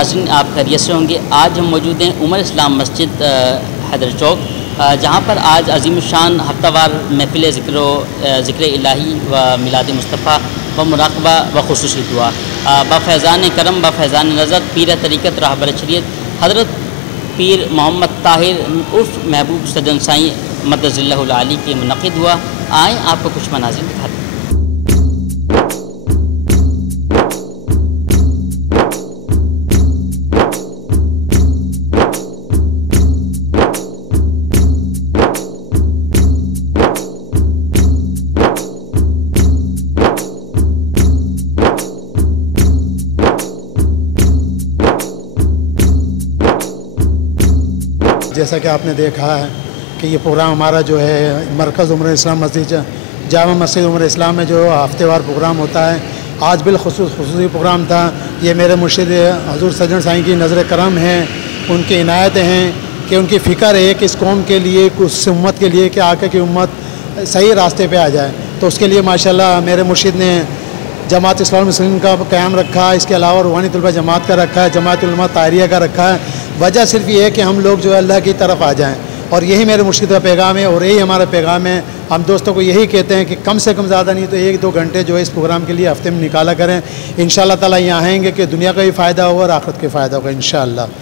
नाज़रीन, आप खैरियत से होंगे। आज हम मौजूद हैं उमर इस्लाम मस्जिद हैदर चौक, जहाँ पर आज अज़ीमुशान हफ्तावार महफ़िल ज़िक्र इलाही व मिलाद मुस्तफ़ा व मुराक़बा व ख़ुसूसी दुआ बफ़ैज़ान करम व फैज़ान नज़र पीर तरीक़त रहबर शरीयत हज़रत पीर मोहम्मद ताहिर उर्फ़ महबूब सजन साईं मदज़िल्लहुल आली के मुनक़िद हुआ। आएँ आपको कुछ मनाज़िर दिखाते हैं। जैसा कि आपने देखा है कि ये प्रोग्राम हमारा जो है मरकज़ उमर इस्लाम मस्जिद जामा मस्जिद उमर इस्लाम में जो हफ्तेवार प्रोग्राम होता है, आज खुसूसी प्रोग्राम था। ये मेरे मुर्शिद हज़ूर सजन साईं की नज़र करम है, उनकी इनायतें हैं कि उनकी फ़िक्र है कि इस कौम के लिए, उस उम्मत के लिए कि आगे की उम्मत सही रास्ते पे आ जाए। तो उसके लिए माशाल्लाह मेरे मुर्शिद ने जमात इस्लामी मुस्लिमीन का क़याम रखा, इसके अलावा रूहानी तलबा जमात का रखा है, जमात उलमा ताहिरिया का रखा है। वजह सिर्फ ये है कि हम लोग जो है अल्लाह की तरफ आ जाएं, और यही मेरे मुर्शिद का पैगाम है और यही हमारा पैगाम है। हम दोस्तों को यही कहते हैं कि कम से कम ज़्यादा नहीं तो 1-2 घंटे जो है इस प्रोग्राम के लिए हफ्ते में निकाला करें। इंशाअल्लाह ताला यहाँ आएँगे कि दुनिया का भी फ़ायदा होगा और आखिरत का फ़ायदा होगा इंशाअल्लाह।